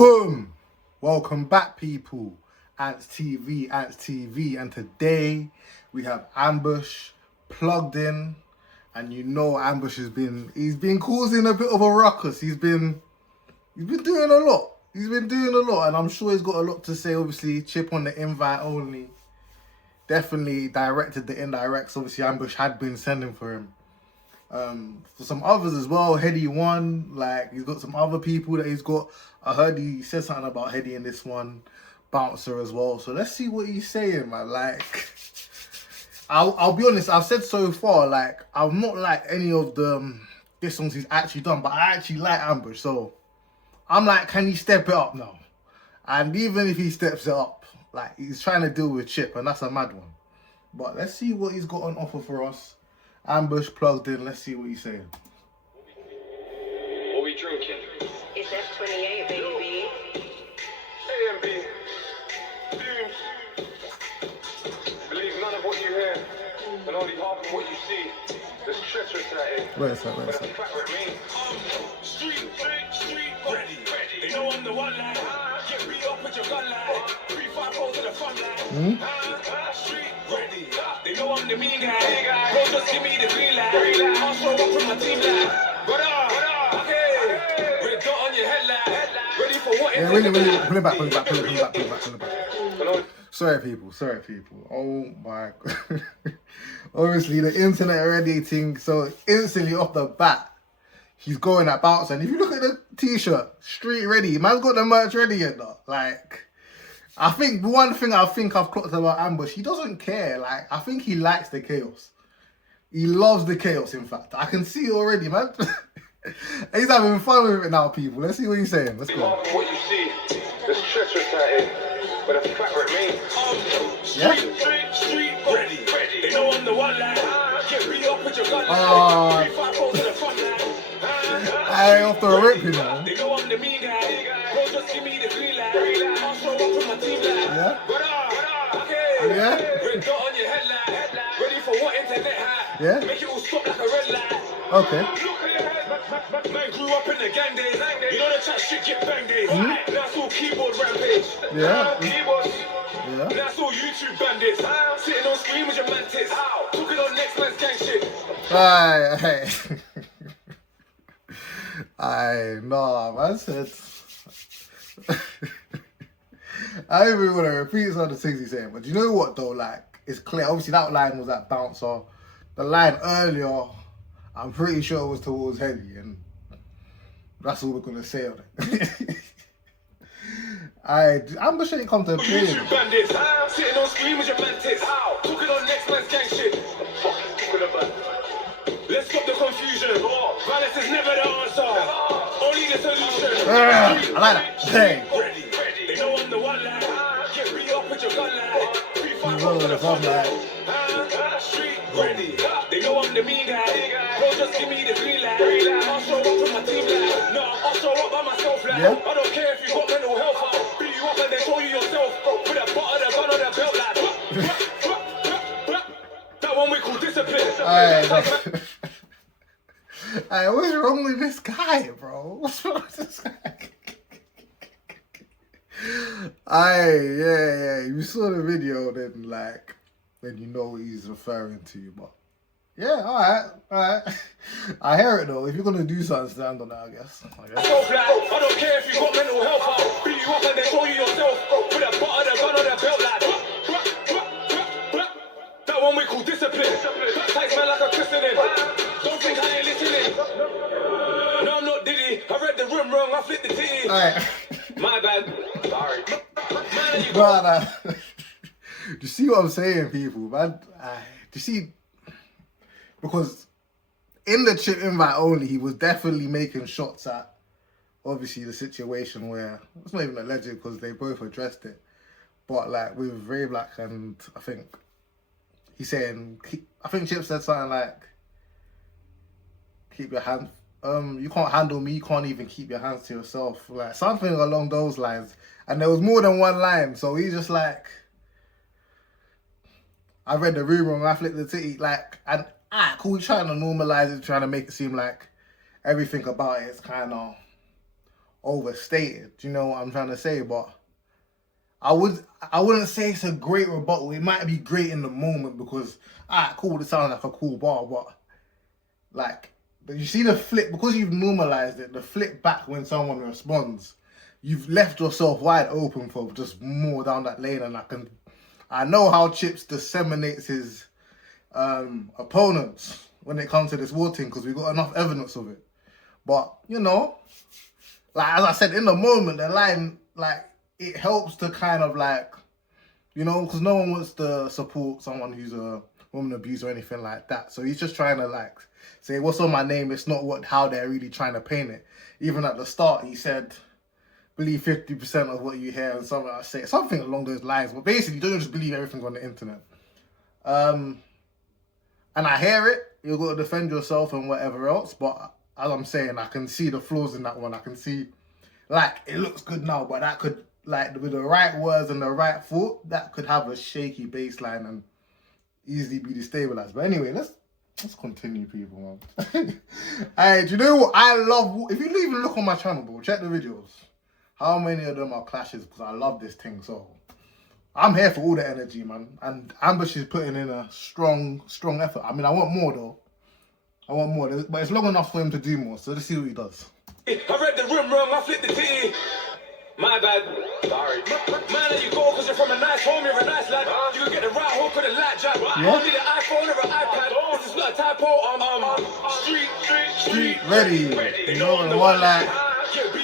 Boom! Welcome back, people. ANTZTV, and today we have Ambush plugged in, and you know Ambush he's been causing a bit of a ruckus. He's been doing a lot. And I'm sure he's got a lot to say. Obviously, Chip on the invite only. Definitely directed the indirects. Obviously, Ambush had been sending for him. For some others as well, Heady won. Like, he's got some other people that he's got. I heard he said something about Heady in this one. Bouncer as well. So let's see what he's saying, man. Like, I'll be honest, I've said so far, like, I'm not like any of the this songs he's actually done, but I actually like Ambush. So I'm like, can he step it up now? And even if he steps it up, like, he's trying to deal with Chip, and that's a mad one. But let's see what he's got on offer for us. Ambush plugged in. Let's see what he's saying. What we drinking? It's F28, baby. A and B. Fumes. Believe none of what you hear, and only half of what you see. There's treacherous at it. Where's that? But that's fact with me. Street, ready. They know I'm the one line. Get beat up with your gun line. 3-5 to the front line. Street, ready. They know I'm the mean guy. Bro, just give me the green light. I'll show up with my team line. Okay. Red dot on your headline. Ready for what? Yeah, really, pull it back. Sorry, people. Oh my God. Obviously, the internet radiating, so instantly off the bat, he's going at Bouncer. And if you look at the t-shirt, street ready. Man's got the merch ready yet, though. Like, I think one thing I've clocked about Ambush, he doesn't care. Like, I think he likes the chaos. He loves the chaos, in fact. I can see already, man. He's having fun with it now, people. Let's see what he's saying. Let's go. What you see, there's treacherous at it, but it's fact with me. Street, ready. They know I'm the one line. Get beat up with your gun line. 3-5 to the front line. I ain't off the rip, you know. They know I'm the mean guy. Bro, just give me the green light. I'll show up with my team line. Okay. Red dot on your headline. Ready for what? Internet high. Yeah. Make it all stop like a red light. Okay. Look at your head. Man grew up in the gang days. You know the chat shit get bang days. That's all keyboard rampage. Yeah. Keyboards. Yeah. That's all YouTube bandits. Sitting on screen with your mantis. Talking on next man's gang shit. Nah, man said. I don't even want to repeat some of the things he's saying, but you know what though? Like, it's clear. Obviously, that line was that Bouncer. The line earlier, I'm pretty sure it was towards Heady, and that's all we're gonna say on it. Ambush ain't come to play. YouTube bandits. Sitting on screen with your mantis. Talking on next man's gang shit. What the fuck you talking about? Let's stop the confusion. Violence is never the answer. Only the solution. I like that. Hey. Ready. They know I'm the one line. Get beat up with your gun line. 3-5 to the front line. Street ready. They know I'm the mean guy. Bro, just give me the green light. I'll show up with my team line. No, I'll show up by myself like. Yeah. I don't care if you got mental health. I'll beat you up and then show you yourself. With a butt of the gun on the belt like. That one we call discipline. Hey, what's wrong with this guy, bro? What's wrong with this guy? Yeah. You saw the video, then you know what he's referring to. But yeah, alright. I hear it though. If you're gonna do something, stand on that, I guess. I don't care if you got mental health. I'll beat you up and then show you yourself. With a butt of the gun on the belt like. That one we call discipline. Takes man like a christening. Don't think I ain't listening. No, I'm not Diddy. I read the room wrong. I flipped the titty. Alright. My bad. Sorry. Nah. Do you see what I'm saying, people, man? Do you see? Because in the Chip invite only, he was definitely making shots at, obviously, the situation where, it's not even alleged because they both addressed it, but like with Ray Black, and I think he's saying, I think Chip said something like, keep your hands, you can't handle me, you can't even keep your hands to yourself, like something along those lines. And there was more than one line, so he's just like, I read the room wrong, I flipped the titty, like, and cool, he's trying to normalize it, trying to make it seem like everything about it is kind of overstated. Do you know what I'm trying to say? But I wouldn't say it's a great rebuttal. It might be great in the moment because, alright, cool, it sounds like a cool bar, but like, but you see the flip, because you've normalized it, the flip back when someone responds, you've left yourself wide open for just more down that lane. And I know how Chips disseminates his opponents when it comes to this war thing, because we've got enough evidence of it. But, you know, like, as I said, in the moment, the line, like, it helps to kind of, like, you know, because no one wants to support someone who's a woman abuser or anything like that. So he's just trying to, like, say, what's on my name? It's not how they're really trying to paint it. Even at the start, he said, believe 50% of what you hear, and something along those lines. But basically, don't just believe everything on the internet. And I hear it. You've got to defend yourself and whatever else. But as I'm saying, I can see the flaws in that one. I can see, like, it looks good now, but that could, like, with the right words and the right thought, that could have a shaky baseline and easily be destabilized. But anyway, let's continue, people, man. Hey, do you know what I love? If you don't even look on my channel, bro, check the videos. How many of them are clashes? Because I love this thing. So I'm here for all the energy, man. And Ambush is putting in a strong effort. I mean, I want more, though. I want more. But it's long enough for him to do more. So let's see what he does. I read the room wrong, I flipped the titty. My bad. Sorry. Man, you go because you're from a nice home, you're a nice lad. You can get the right hook or the light jack. You don't need an iPhone or an iPad. This is not a typo. Street ready. You know, the one like,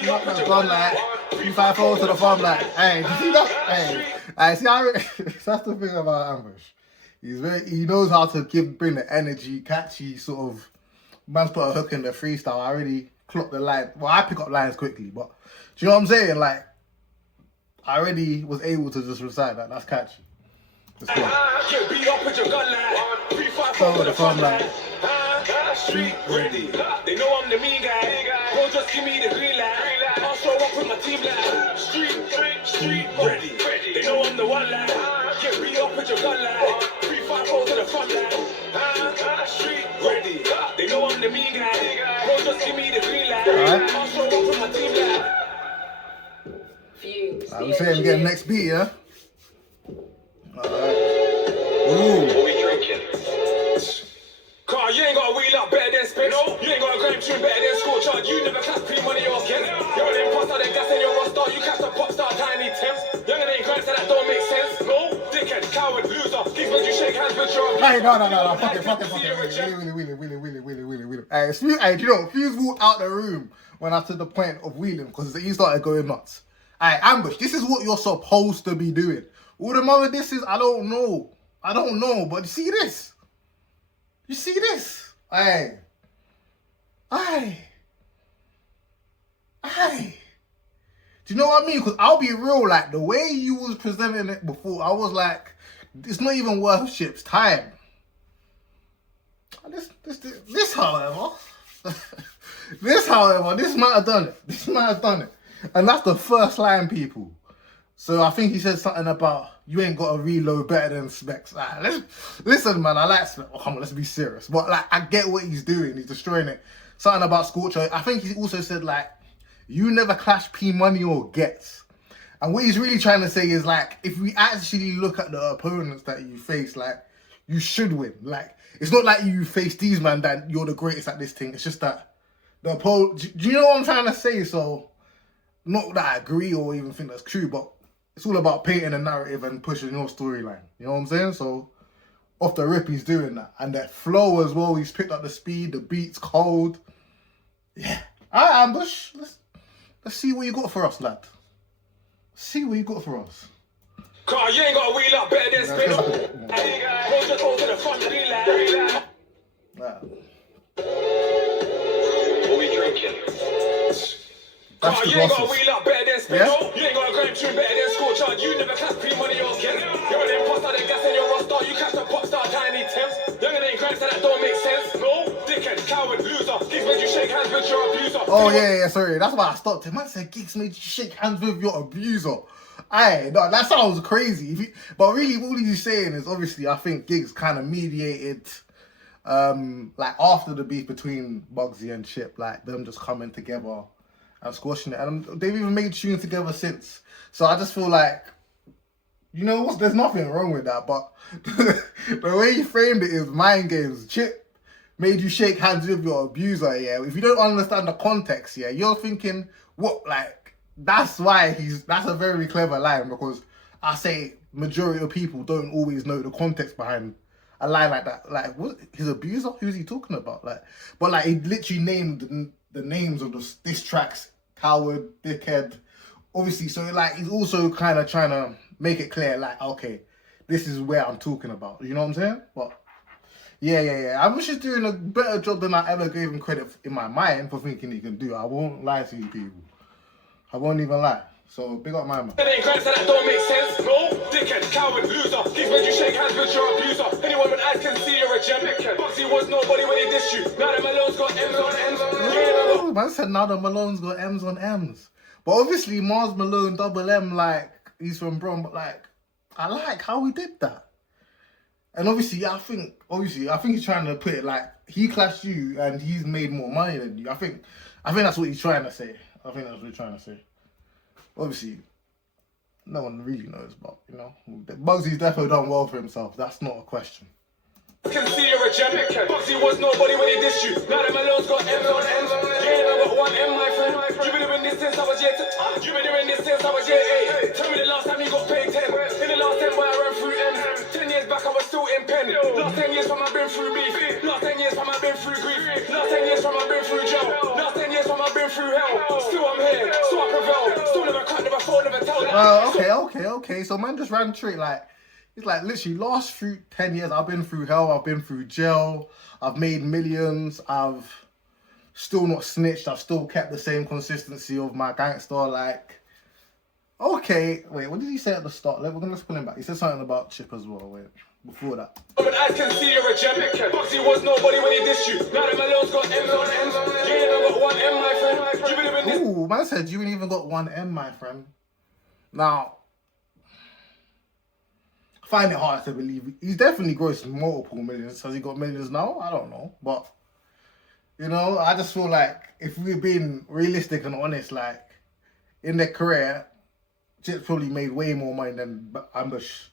not the gun like, 354 to the farm like. Hey, you see that? Hey, I see how that's the thing about Ambush. He knows how to bring the energy, catchy sort of. Man's put a hook in the freestyle. I already clocked the line. Well, I pick up lines quickly, but do you know what I'm saying? Like, I already was able to just recite that. That's catchy. Let's go. Get beat up with your gun like 354 to the front line. Street ready. They know I'm the mean guy. Don't just give me the green light. I'll show up with my team like street ready. They know I'm the one like. Get beat up with your gun like 354 to the front line. Street ready. They know I'm the mean guy. Don't just give me the green light. I'll show up with my team like. I'm saying we get next beat, yeah? Alright. Ooh. What we drinking? Car, you ain't got a wheel up better than spin. No. You ain't got a grime tune better than score chart. You never catch pre-money or skin. You're an imposter, then gas in your roster. You catch the pop star, tiny Thames. Younger than grime, so that don't make sense. No. Dickhead, coward, loser. These men you shake hands with your... Hey, no. Fuck it. Wheeling. Hey, do you know, Fuse walked out the room when I to the point of wheeling because he started going nuts. Hey, Ambush, this is what you're supposed to be doing. All the other disses, I don't know, but you see this? You see this? Hey. Do you know what I mean? Because I'll be real, like, the way you was presenting it before, I was like, it's not even worth Ship's time. This, however, this might have done it. And that's the first line, people. So I think he said something about, you ain't got a reload better than Specs. Like, listen, man, I like Specs. Oh, come on, let's be serious. But, like, I get what he's doing. He's destroying it. Something about Scorcher. I think he also said, like, you never clash P Money or Gets. And what he's really trying to say is, like, if we actually look at the opponents that you face, like, you should win. Like, it's not like you face these, man, that you're the greatest at this thing. It's just that the opponent... Do you know what I'm trying to say? So, not that I agree or even think that's true, but it's all about painting a narrative and pushing your storyline. You know what I'm saying? So, off the rip, he's doing that. And that flow as well, he's picked up the speed, the beat's cold. Yeah. All right, Ambush. Let's see what you got for us, lad. See what you got for us. Car, you ain't got a wheel up better than spin up. Don't just go to the front of the line. What we drinking? Car, you ain't got a wheel up better than spin up. You ain't got a grime tune better than score chart. You never catch pre-money or skin. You're an imposter, then gas in your roster. You catch the pop star, tiny Thames. Younger than grime, so that don't make sense. No, dickhead, coward, loser. Gigs made you shake hands with your abuser. Oh, yeah, sorry. That's why I stopped him. Man said Gigs made you shake hands with your abuser. Aye, no, that sounds crazy. But really, all he's saying is, obviously, I think Gigs kind of mediated, like, after the beef between Bugsy and Chip, like, them just coming together and squashing it. And they've even made tunes together since. So I just feel like, you know what? There's nothing wrong with that. But the way you framed it is mind games. Chip made you shake hands with your abuser, yeah. If you don't understand the context, yeah, you're thinking, what, like, that's why that's a very clever line, because I say majority of people don't always know the context behind a line like that. Like, what, his abuser? Who's he talking about? Like, but like, he literally named the names of the diss tracks, coward, dickhead, obviously. So like, he's also kind of trying to make it clear, like, okay, this is where I'm talking about. You know what I'm saying? But yeah. I wish he's doing a better job than I ever gave him credit in my mind for thinking he can do. I won't lie to you people. I won't even lie. So big up my man. That ain't grants, that don't make sense. No, dickhead, coward, loser. These made you shake hands with your abuser. Anyone with eyes can see you're a gem. Bugsy was nobody when he dissed you. Now that Malone's got M's on M's. Oh, man said now that Malone's got M's on M's. But obviously Mars Malone, double M, like, he's from Bron, but like, I like how he did that. And obviously I think he's trying to put it like, he clashed you and he's made more money than you. I think that's what he's trying to say. Obviously, no one really knows, but, you know, Bugsy's definitely done well for himself. That's not a question. Can see you're a gem. Bugsy was nobody when he dissed you. Now that Malone's got M's on M's. Yeah, I got one M, my friend. You've been doing this since I was year 10. You've been doing this since I was year 8. Tell me the last time you got paid 10. In the last 10 when I ran through M's. 10 years back I was still in pen. Last 10 years from I've been through beef. Last 10 years from I've been through grief. Last 10 years from I've been through jail. Last 10 years from I've been through hell. Still I'm here, so I prevail. Still never cut, never fall, never tell. Okay. So man just ran straight like, it's like literally last 10 years I've been through hell, I've been through jail, I've made millions, I've still not snitched, I've still kept the same consistency of my gangster, like, okay, wait, what did he say at the start? We're gonna pull him back. He said something about Chip as well, wait, before that. But I can see you're a gem. Bugsy was nobody when he dissed you. Now that Malone's got M's on M's. Yeah, I got one M, my friend. You been doing this. Ooh, man said you ain't even got one M, my friend. Now, I find it hard to believe. He's definitely grossed multiple millions. Has he got millions now? I don't know. But, you know, I just feel like if we're being realistic and honest, like, in their career, Chip's probably made way more money than Ambush.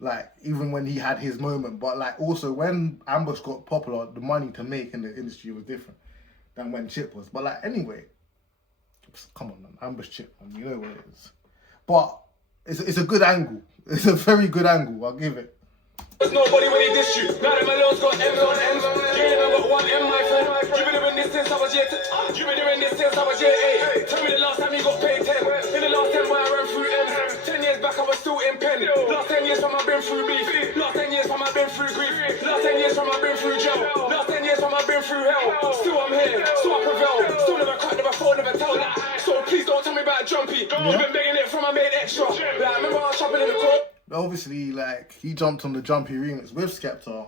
Like, even when he had his moment. But, like, also, when Ambush got popular, the money to make in the industry was different than when Chip was. But, like, anyway, come on, man. Ambush Chip, man. You know what it is. But it's a good angle. It's a very good angle. I'll give it. There's nobody when he dissed you. Now that Malone's got M's on M's. Yeah, I got one M, my friend. You've been doing this since I was year 10. You've been doing this since I was year 8. Tell me the last time you got paid 10. In the last 10 when I ran through M's. 10 years back I was still in pen. Last 10 years from I've been through beef. Last 10 years from I've been through grief. Last 10 years from I've been through jail. Last 10 years from I've been through hell. Still I'm here, so I prevail. Still never cut, never fall, never tell. So please don't tell me about Jumpy. You've been begging it from I made extra. Like, remember I was shopping in the court. Obviously, like, he jumped on the Jumpy remix with Skepta.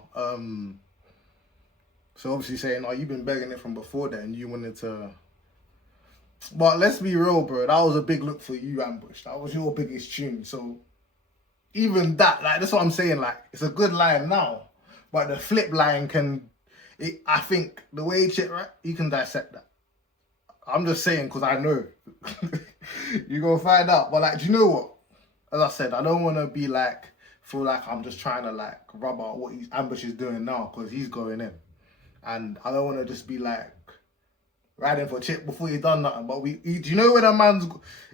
So obviously saying, oh, you've been begging it from before then. You wanted to... But let's be real, bro. That was a big look for you, Ambush. That was your biggest tune. So even that, like, that's what I'm saying. Like, it's a good line now. But the flip line can... I think the way Chip, right? You can dissect that. I'm just saying because I know. You're going to find out. But, like, do you know what? As I said, I don't want to be like, feel like I'm just trying to like rub out what Ambush is doing now because he's going in. And I don't want to just be like riding for Chip before he's done nothing. But do you know when a man's,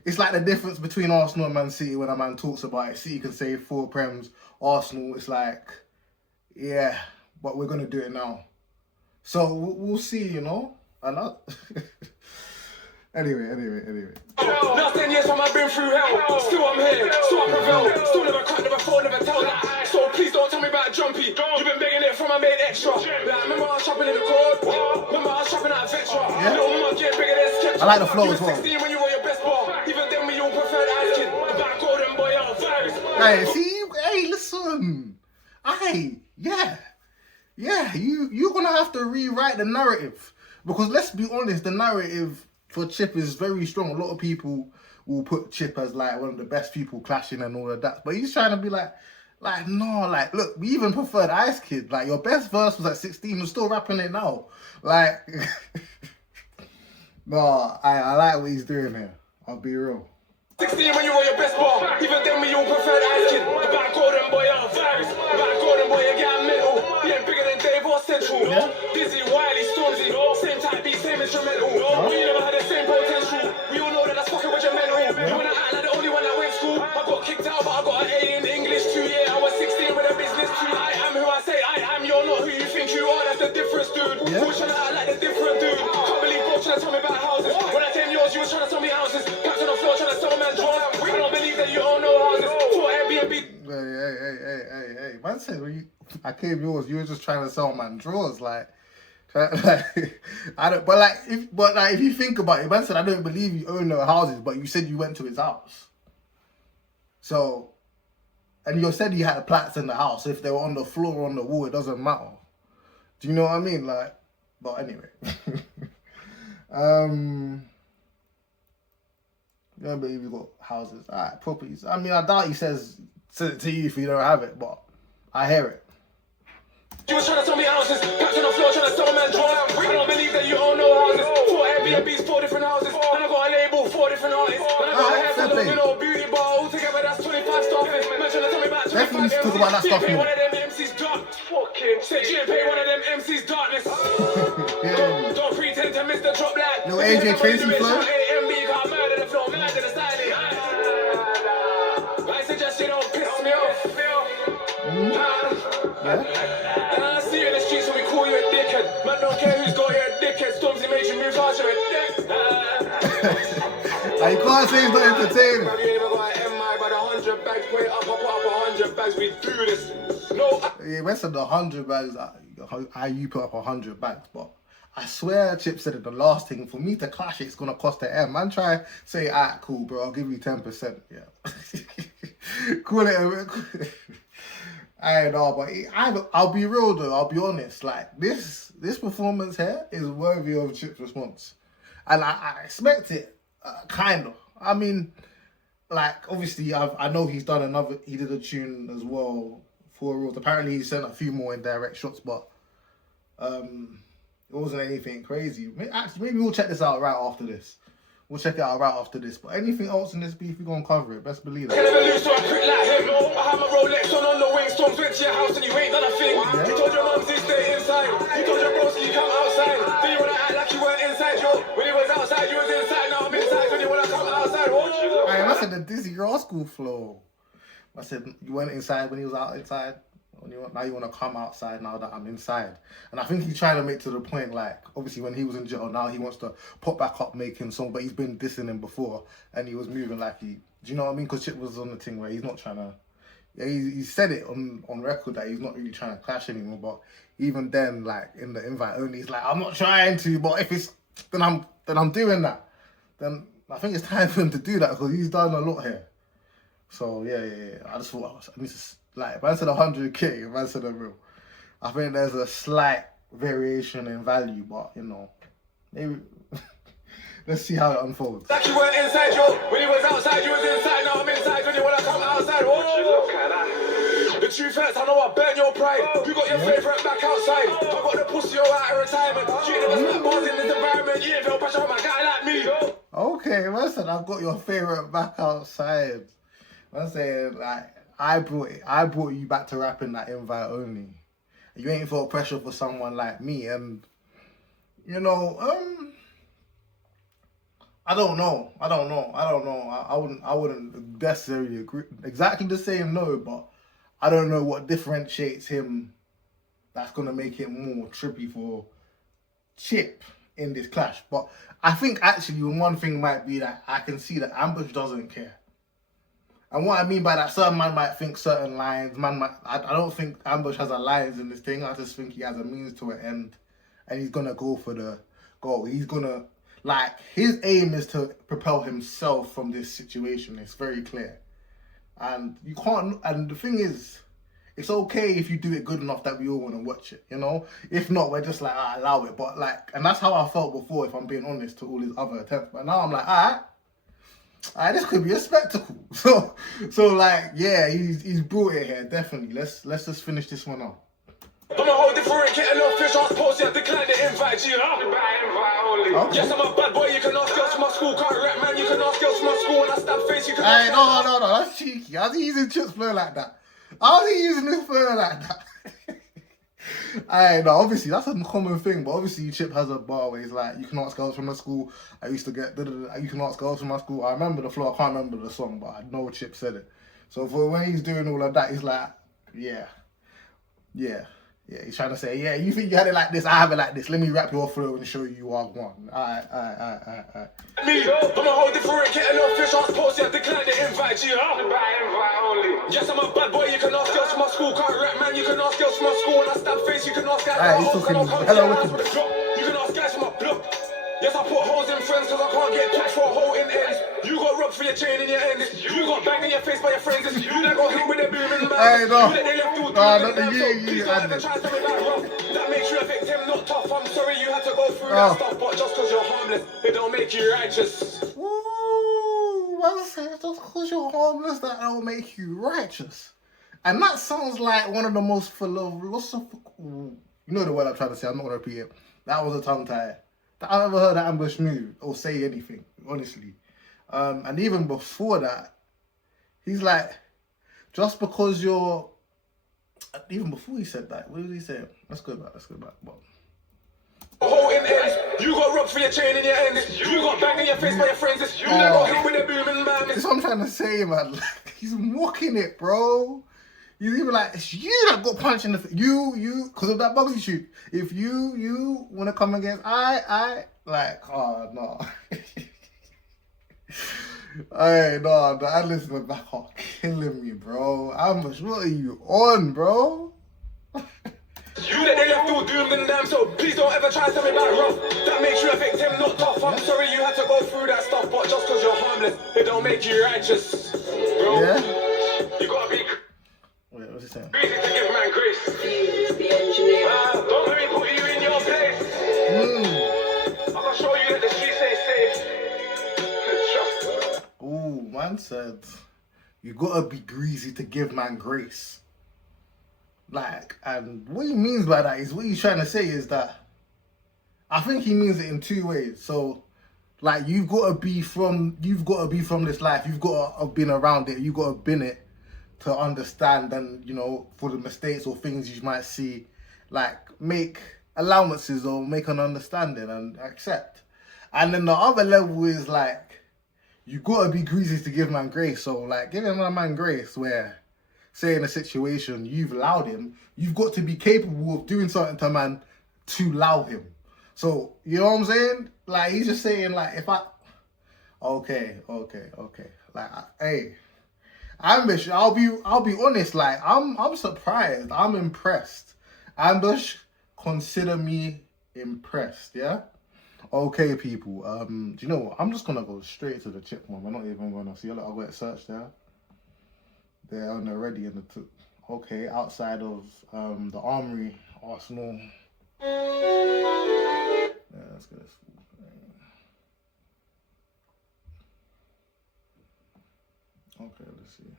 it's like the difference between Arsenal and Man City when a man talks about it. City can say 4 Prems, Arsenal, it's like, yeah, but we're going to do it now. So we'll see, you know. And Anyway. Last 10 years from I've been through hell. Still I'm here, so I prevail. Still never cut, never fall, never tell. So please don't tell me about Jumpy. You've been begging it from I made extra. Like, remember I was shopping in the court. Remember I was shopping at Vectra. Yeah. Little mama getting bigger than Sketch. I like the flow as well. 16 when you were your best bar. Even then we all preferred ice kid. About golden boy out virus. Hey, see, hey, listen. Yeah, you're gonna have to rewrite the narrative. Because let's be honest, the narrative for Chip is very strong. A lot of people will put Chip as like one of the best people clashing and all of that. But he's trying to be like no, like, look, we even preferred Ice Kid. Like, your best verse was at 16, you're still rapping it now. Like, No, I like what he's doing here. I'll be real. 16 when you were your best bar. Even then we all preferred ice kid. About golden boy out virus. About golden boy you get mental. He ain't bigger than Dave or Central. Yeah. Dizzy, Wiley, Stormzy. Same type beat, same instrumental. We never had the same potential. We all know that that's fucking with your mental. You wanna act like the only one that went school? I got kicked out but I got an A in English too. Yeah, I was 16 with a business too. I am who I say I am. You're not who you think you are. That's the difference, dude. Yeah. We're trying to act like the different dude. Can't believe bro trying to tell me about houses. When I came yours, you was trying to tell me houses. Packed on the floor trying to sell man drawers. We don't believe that you own no houses. For Airbnb. Hey. Man said when I came yours, you were just trying to sell man drawers. Like I don't. But if you think about it, man said I don't believe you own no houses, but you said you went to his house. So, and you said you had plaques in the house. If they were on the floor or on the wall, it doesn't matter. Do you know what I mean? Like, but anyway. You don't believe you got houses. Alright, properties. I mean, I doubt he says to you if you don't have it, but I hear it. You was trying to sell me houses, packed on the floor trying to sell man drawers. I don't believe that you own no houses. 4 Airbnbs, 4 different houses. And I got a label, 4 different artists. And I got a hair salon, you know, beauty bar. All together, that's 25 staff. Man trying to tell me about 25 Definitely talk about that stuff pay more. one of them MCs dark. Fucking. Said you pay one of them MCs darkness. Yeah. Don't pretend to miss the drop like. Little AJ Tracy flow. AMB got murder the flow, murder the styling. I suggest you don't piss me off. I see you in the streets so we call you a dickhead. Man don't care who's got you a dickhead. Stormzy made you move faster a dick. You can't say he's not entertaining. You ain't even got an MI by the 100 bags. Put it up 100 bags. We do this. No. Yeah, when said the 100 bags, how you put up 100 bags, but I swear Chip said it the last thing. For me to clash it's gonna cost an M. Man try say, alright, cool, bro, I'll give you 10%. Yeah. Call it I know, but I'll be real though, I'll be honest. Like this performance here is worthy of Chip's response. And I expect it, kind of. I mean, like, obviously, I know he did a tune as well for Rules. Apparently, he sent a few more indirect shots, but it wasn't anything crazy. Actually, maybe we'll check this out right after this. We'll check it out right after this. But anything else in this beef, we're going to cover it. Best believe it. Can never lose to a prick like him. I have my Rolex on the wing. Storms went to your house and you ain't done a thing. Yeah. You told your mum to stay inside. You told your broski you come outside. Then you wanna act like you weren't inside, yo. When you was outside, you was inside. Now I'm inside. When you wanna come outside, I said the Dizzy Rascal flow. I said you went inside when he was out inside. Now you want to come outside now that I'm inside. And I think he's trying to make to the point, like, obviously when he was in jail, now he wants to pop back up making songs, but he's been dissing him before and he was moving like do you know what I mean? Because Chip was on the thing where he's not trying to, yeah, he said it on record that he's not really trying to clash anymore, but even then, like, in the invite only, he's like, I'm not trying to, but if it's, then I'm doing that. Then I think it's time for him to do that because he's done a lot here. So, yeah. I just thought, I need to, like, man said 100K, man said a real. I think there's a slight variation in value, but, you know, maybe, let's see how it unfolds. like you weren't inside, yo. When you was outside, you was inside. Now I'm inside. When you wanna come outside, the truth hurts, I know I burn your pride. You got your favourite back outside. I got the pussy all out of retirement. You never snap bars in this environment. You ain't feel pressure on my guy like me. Okay, man said I've got your favourite back outside. Man said, like, I brought you back to rapping that invite only. You ain't felt pressure for someone like me, and you know, I don't know. I wouldn't necessarily agree exactly the same, no, but I don't know what differentiates him that's gonna make it more trippy for Chip in this clash. But I think actually one thing might be that I can see that Ambush doesn't care. And what I mean by that, certain man might think certain lines. I don't think Ambush has a lines in this thing. I just think he has a means to an end, and he's gonna go for the goal. He's gonna, like, his aim is to propel himself from this situation. It's very clear, and you can't. And the thing is, it's okay if you do it good enough that we all want to watch it. You know, if not, we're just like, allow it. But like, and that's how I felt before, if I'm being honest, to all his other attempts. But now I'm like, alright, this could be a spectacle. So like, yeah, he's brought it here, definitely. Let's just finish this one off. I'm a whole different kettle of fish. I was supposed to decline the invite, you know? Invite only. Okay. Yes, I'm a bad boy. You can ask girls from my school. Can't rap, man. You can ask girls from my school. When I stab face, you can Hey, ask no, that's cheeky. How's he using Chip's flow like that? How's he using his flow like that? Hey, no, obviously that's a common thing, but obviously Chip has a bar where he's like, you can ask girls from my school. I used to get, you can ask girls from my school. I remember the flow. I can't remember the song, but I know Chip said it. So for when he's doing all of that, he's like, yeah. He's trying to say, yeah, you think you had it like this, I have it like this. Let me rap your flow and show you are one. Alright. me, I'm a whole different kettle of fish. I was supposed to decline the invite, you know? Invite only. Yes, I'm a bad boy. You can ask girls from my school. Can't rap, man. You can ask girls from my school. When I stab face, you can ask guys. Alright, he's talking hello with You can ask guys from my block. Yes, I put holes in friends because I can't get touched for a hole in ends. You got robbed for your chain in your ends. You got banged in your face by your friends. You that got hit with a booming man. Hey, no. You that they left all Not the Please don't ever try something like rough. That makes you a victim, not tough. I'm sorry you had to go through that stuff, but just because you're harmless, it don't make you righteous. Ooh, what's that? Just because you're harmless, that don't make you righteous. And that sounds like one of the most philosophical. You know the word I'm trying to say. I'm not gonna repeat it. That was a tongue tie. I've never heard an Ambush move or say anything, honestly. And even before that, he's like, just because you're. Even before he said that, what did he say? Let's go back. But, hole in ends. You got robbed for your chain in your ends. You got banged in your face by your friends. You that got hit with a booming man. that's what I'm trying to say, man. Like, he's mocking it, bro. He's even like, it's you that got punched in the face. You, because of that boxing shoot. If you want to come against, I, like, oh, no. Hey, no, the ad-libs in the back are killing me, bro. Ambush, what are you on, bro? You that they left all doomed and damn, so please don't ever try something back rough. That makes you a victim, not tough. I'm sorry you had to go through that stuff, but just because you're harmless, it don't make you righteous. Bro, you gotta be Wait, what's he saying? crazy to give man grace. Fuse the engineer. Don't let me put you in your place. I'm gonna show you that the streets ain't safe. Trust me. Ooh, man said, you gotta be greasy to give man grace. Like, and what he means by that is, what he's trying to say is that, I think he means it in two ways. So, like, you've got to be from this life. You've got to have been around it. You've got to have been it to understand, and, you know, for the mistakes or things you might see, like, make allowances or make an understanding and accept. And then the other level is, like, you got to be greasy to give man grace. So, like, giving a man grace where, say in a situation, you've allowed him, you've got to be capable of doing something to man to allow him. So, you know what I'm saying? Like, he's just saying, like, if I... Okay. Like, hey, Ambush, I'll be honest, like, I'm surprised. I'm impressed. Ambush, consider me impressed, yeah? Okay, people, do you know what? I'm just gonna go straight to the Chip one. We're not even gonna see. I'll go it search there. They're on the ready in the okay, outside of the Armory, Arsenal. Yeah, let's get this. Okay, let's see.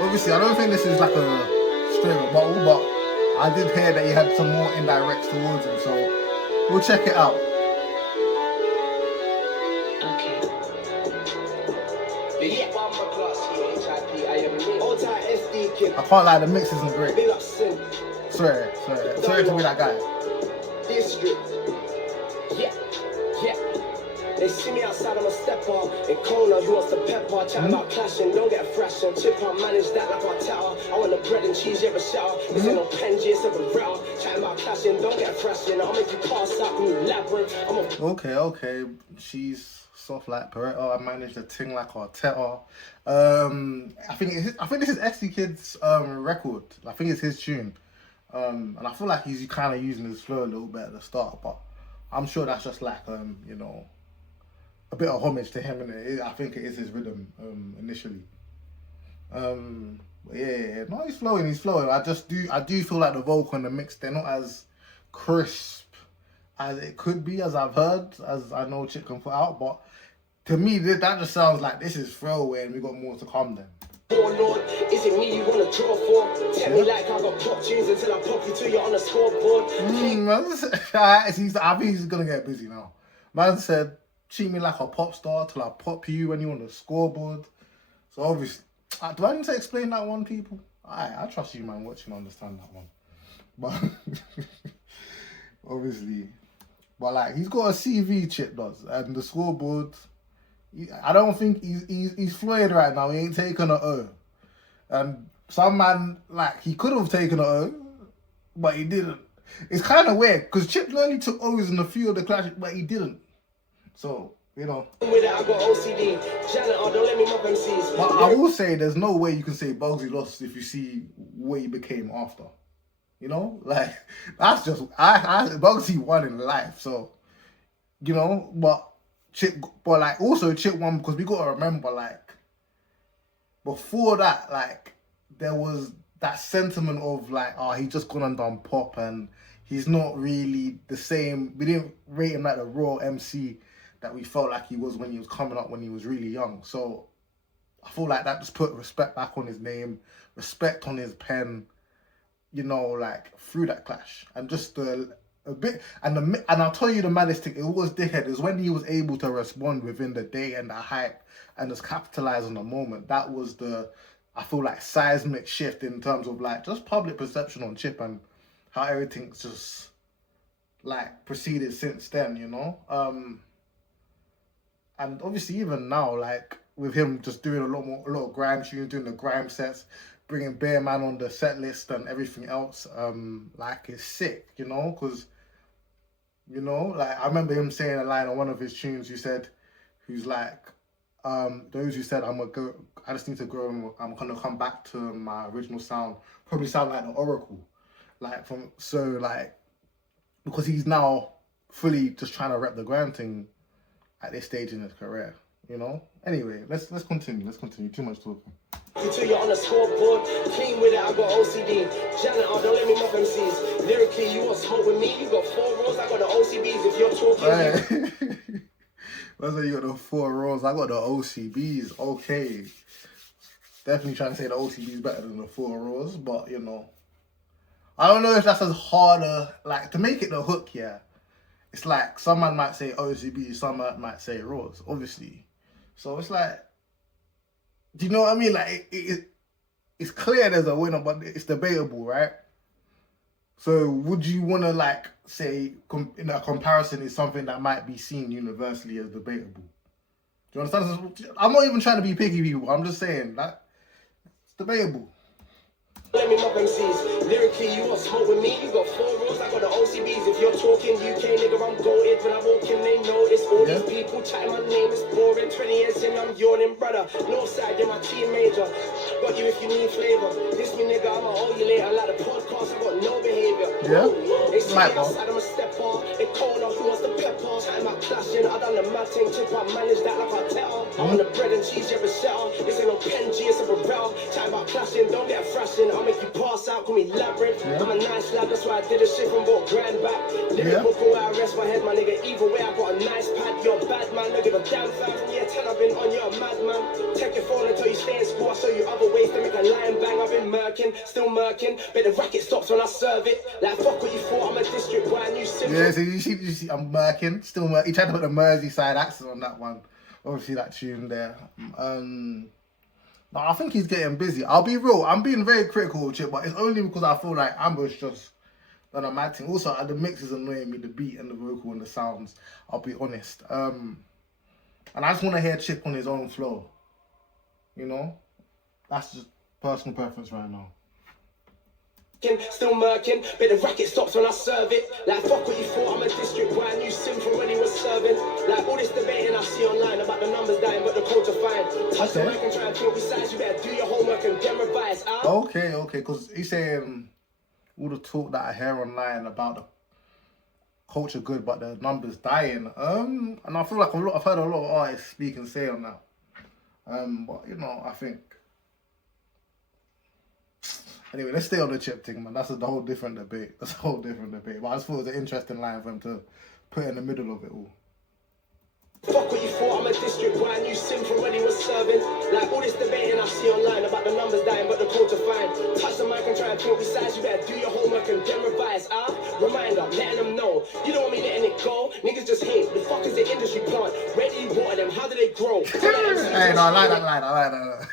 Obviously, I don't think this is like a straight rebuttal, but I did hear that he had some more indirects towards him, so we'll check it out. Okay. Yeah, bomber class, ANTZTV, I am me. Old time SD kid. I can't lie, the mix isn't great. Big up sin. Sorry to be that guy. District. Yeah. They see me outside, I'ma step on. In Kona, who wants the pepper? Chatting about clashing, don't get fresh on. Chip, I manage that like our tower. I want the bread and cheese, every shower. This ain't no Penji, it's a Barrel. Chatting about clashing, don't get fresh in. I'll make you pass out, you labyrinth. Okay. She's soft like Pareto. I managed the ting like Arteta. I think this is SD Kid's record. I think it's his tune. And I feel like he's kind of using his flow a little bit at the start, but I'm sure that's just like you know, a bit of homage to him, and I think it is his rhythm initially. But yeah, no, he's flowing. I do feel like the vocal and the mix, they're not as crisp as it could be, as I've heard, as I know Chip can put out. But to me, that just sounds like this is throwaway, and we got more to come then. Lord, is it me you wanna draw for? Tell me like I got pop tunes until I pop you till you're on the scoreboard. I think he's gonna get busy now. Man said, treat me like a pop star till I pop you when you're on the scoreboard. So obviously, do I need to explain that one, people? I trust you, man. Watch you understand that one. But obviously, but like he's got a CV, Chip does, and the scoreboard. I don't think he's fluid right now. He ain't taking an O. And some man, like, he could have taken an O, but he didn't. It's kind of weird, because Chip nearly took O's in a few of the clashes, but he didn't. So, you know. With it, I got OCD. Janet, don't let me mock MCs. But I will say, there's no way you can say Bugsy lost if you see what he became after. You know? Like, that's just... Bugsy won in life, so... You know? But like, also Chip won because we got to remember, like... Before that, like, there was that sentiment of, like, oh, he just gone and done pop and he's not really the same. We didn't rate him like the raw MC that we felt like he was when he was coming up when he was really young. So I feel like that just put respect back on his name, respect on his pen, you know, like, through that clash. And just a bit, and I'll tell you the maddest thing, it was dickhead, is when he was able to respond within the day and the hype and just capitalize on the moment. That was I feel like, seismic shift in terms of, like, just public perception on Chip and how everything's just, like, proceeded since then, you know? And obviously even now, like, with him just doing a lot of grime tunes, doing the grime sets, bringing Bear Man on the set list and everything else, like, it's sick, you know? Because, you know, like, I remember him saying a line on one of his tunes, who's like, those who said I just need to grow and I'm gonna come back to my original sound, probably sound like the Oracle. Like, because he's now fully just trying to rep the grime thing at this stage in his career, you know? Anyway, let's continue. Too much talking. Until you're on the scoreboard, clean with it, I got OCD. Janet, don't let me mock MCs. Lyrically, you want smoke with me, you got 4 rows, I got the OCBs. If you're talking... That's why you got the 4 rows. I got the OCBs. Okay. Definitely trying to say the OCBs better than the 4 rows, but, you know. I don't know if that's as harder, like, to make it the hook, yeah. It's like, someone might say OCBs, someone might say rows, obviously. So it's like, do you know what I mean? Like, it's clear there's a winner, but it's debatable, right? So would you want to, like, say, in a comparison is something that might be seen universally as debatable? Do you understand? I'm not even trying to be picky, people. I'm just saying that it's debatable. Let me mock MCs. Lyrically, you want smoke with me, you got 4 rows, I got the OCBs. If you're talking UK, nigga, I'm goated. When I walk in, they notice. All these people chatting my name is boring. 20 years in, I'm yawning, brother. Northside, you're my team major. Got you if you need flavor. This me, nigga, I'ma owe you later. Like the podcast, I got no behavior. Yeah. They see me outside, I'm a stepper. They call off, who wants the pepper? Chatting about clashing, I done the mad thing. Chip, I managed that like I tell. I'm on the bread and cheese, you ever settle. This ain't no Penji, it's a Barrel. Chatting about clashing, don't get a thrashing. I'll make you pass out, call me Labyrinth. I'm a nice lad, that's why I did a shit from bought grand back. Lyrical where I rest my head, my nigga. Either way, I got a nice pad. You're a bad man, don't give a damn fam. From year 10, I've been on, you're a madman. Take your phone until you stay in school. I'll show you other ways to make a lion bang. I've been murking, still murking. But the racket stops when I serve it. Like, fuck what you thought, I'm a district boy, new simple. Yeah, so you see, I'm murking, still murking. He tried to put the Merseyside accent on that one. Obviously, that tune there. No, I think he's getting busy. I'll be real. I'm being very critical of Chip, but it's only because I feel like Ambush just done a mad thing. Also, the mix is annoying me, the beat and the vocal and the sounds. I'll be honest. And I just want to hear Chip on his own flow. You know? That's just personal preference right now. Still murking, but the racket stops when I serve it. Like, fuck what you thought, I'm a district boy, I knew Sim from when he was serving. Like, all this debating I see online about the numbers dying, but the codes are fine. Touch the mic and try and talk besides, you better do your homework and then revise. Okay, because he's saying all the talk that I hear online about the culture good, but the numbers dying. And I feel like I've heard a lot of artists speak and say on that. But, you know, I think... Anyway, let's stay on the Chip thing, man. That's a whole different debate. But I just thought it was an interesting line for him to put in the middle of it all. Fuck what you thought, I'm a district where I knew Sim from when he was serving. Like all this debating I see online about the numbers dying, but the code to find. Touch the mic and try and talk besides, you better do your homework and then revise. Reminder, letting them know. You don't want me letting it go. Niggas just hate. The fuck is the industry plant? Where do you water them? How do they grow? Hey, no, I like that.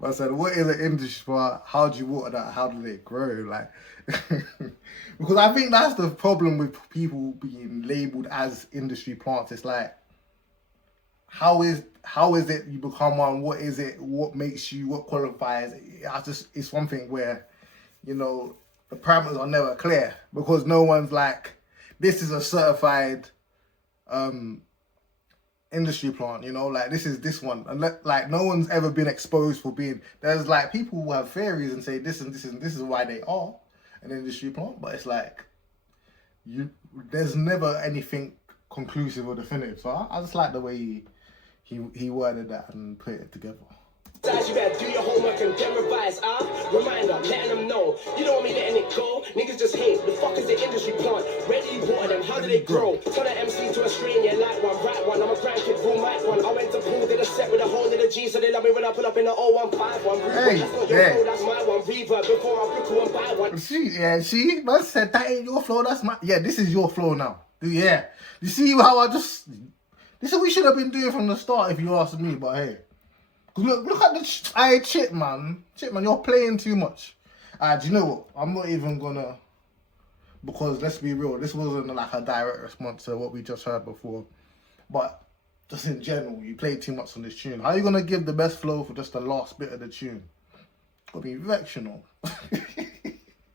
But I said, what is an industry plant? How do you water that? How do they grow? Like, because I think that's the problem with people being labelled as industry plants. It's like, how is it you become one? What is it? What makes you? What qualifies? It's something where, you know, the parameters are never clear because no one's like, this is a certified industry plant, you know, like this is this one, and like no one's ever been exposed for being. There's like people who have theories and say this and this and this is why they are an industry plant, but it's like there's never anything conclusive or definitive. So I just like the way he worded that and put it together. You better do your homework and then revise. Reminder, letting them know. You don't want me letting it go. Niggas just hate. The fuck is the industry plant? Where do you water them? How do they grow? Turn an MC to a strain, yeah, like one, right one. I'm a grandkid, room mic one. I went to pool, did a set with a whole little G, so they love me when I pull up in the 0151. Hey, that's not your flow, that's my one. Reverb before I book and buy one. She man said that ain't your flow, that's my. Yeah, this is your flow now. Yeah, you see how this is what we should have been doing from the start if you ask me. But hey. Look at the Chip, man, you're playing too much. Do you know what? I'm not even gonna, because let's be real, this wasn't like a direct response to what we just heard before. But just in general, you played too much on this tune. How are you gonna give the best flow for just the last bit of the tune? Gotta be vexional.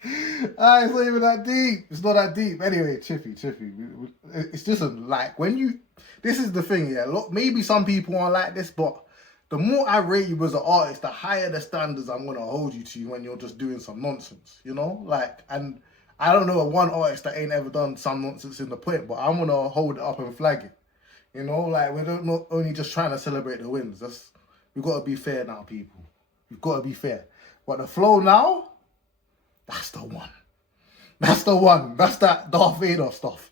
It's not even that deep. It's not that deep. Anyway, Chippy. It's just like when you. This is the thing, yeah. Look, maybe some people aren't like this, but. The more I rate you as an artist, the higher the standards I'm going to hold you to when you're just doing some nonsense, you know? Like, and I don't know one artist that ain't ever done some nonsense in the point, but I'm going to hold it up and flag it, you know? Like, we're not only just trying to celebrate the wins. We've got to be fair now, people. We've got to be fair. But the flow now, that's the one. That's the one. That's that Darth Vader stuff.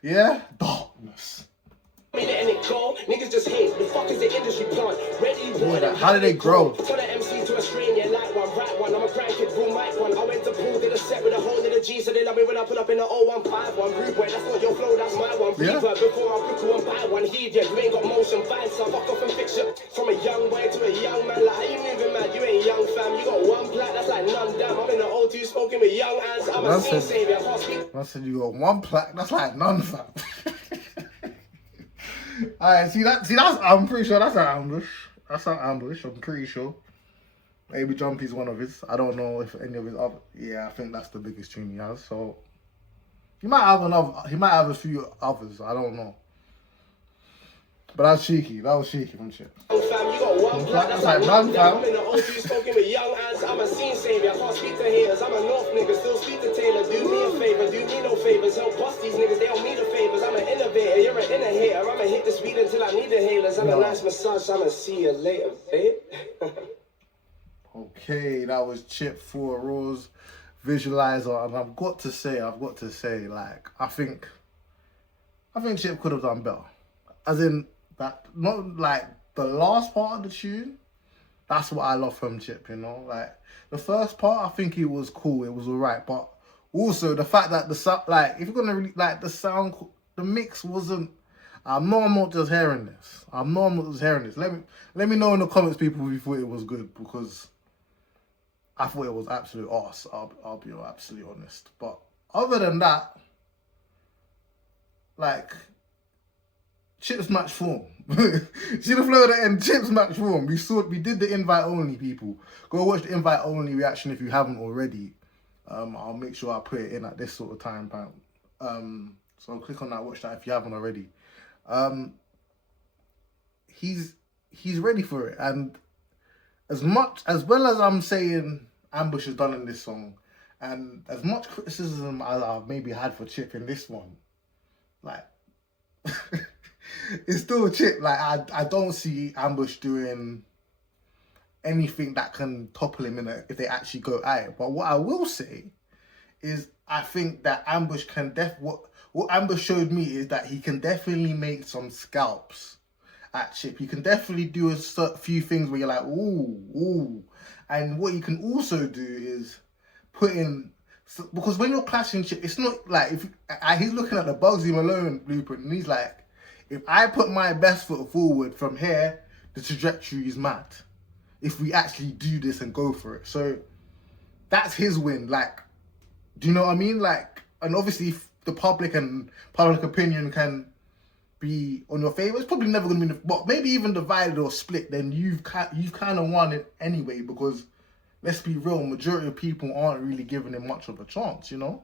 Yeah? Darkness. Me letting it go, niggas just hate. The fuck is the industry plant? Where do you water them? How do they grow? Turn an MC to a strain, yeah, like one, right one. I'm a grandkid, room mic one. I went to pool, did a set with a whole little G, so they love me when I pull up in the 0151. Rude boy, that's not your flow, that's my one. Reverb before I book and buy one. Heave, yeah, you ain't got motion, find some. Fuck off and fix it. From a young boy to a young man, like how you moving, man? You ain't young, fam. You got one plaque, that's like none, damn. I'm in the O2 smoking with young hands. I'm a scene savior, I can't speak. I said you got one plaque, that's like none, fam. Alright, see that's I'm pretty sure that's an ambush. I'm pretty sure. Maybe Jumpy's one of his. I don't know if any of his other. Yeah, I think that's the biggest tune he has. So he might have a few others. I don't know. But that's cheeky. That was cheeky from Chip. Fam, you got one plaque, that's like none, fam. I'm in the O2 smoking with young hands. I'm a scene savior, I can't speak to haters. I'm a North nigga, still speak to Taylor. Do me a favor, do me no favors. Help bust these niggas, they don't need the favors. I'm an innovator, you're an innovator. I'ma hit the speed until I need the hailers. I'm a nice massage, I'ma see you later, babe. Okay, that was Chip for Rose Visualizer, and I've got to say, like, I think Chip could have done better. As in that, not like the last part of the tune. That's what I love from Chip, you know. Like the first part, I think it was cool, it was alright, but also the fact that the sound, like, if you're gonna really like the sound, the mix wasn't. I'm not just hearing this. Let me know in the comments, people, if you thought it was good, because I thought it was absolute arse. I'll be absolutely honest. But other than that, like, Chip's match form. See the flow at the end? Chip's match form. We did the invite only, people. Go watch the invite only reaction if you haven't already. I'll make sure I put it in at this sort of time. So click on that, watch that if you haven't already. He's ready for it, and as well as I'm saying Ambush has done in this song, and as much criticism as I've maybe had for Chip in this one, like it's still Chip. Like I don't see Ambush doing anything that can topple him if they actually go at it. But what I will say is I think that Ambush can what Ambush showed me is that he can definitely make some scalps at Chip. You can definitely do a few things where you're like, ooh. And what you can also do is put in, because when you're clashing Chip, it's not like, he's looking at the Bugsy Malone blueprint and he's like, if I put my best foot forward from here, the trajectory is mad. If we actually do this and go for it. So that's his win. Like, do you know what I mean? Like, and obviously if the public and public opinion can be on your favor, it's probably never going to be, but maybe even divided or split, then you've kind of won it anyway, because let's be real, majority of people aren't really giving him much of a chance, you know?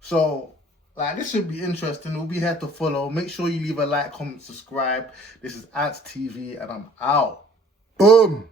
So, like, this should be interesting. We'll be here to follow. Make sure you leave a like, comment, subscribe. This is ANTZTV, and I'm out. Boom!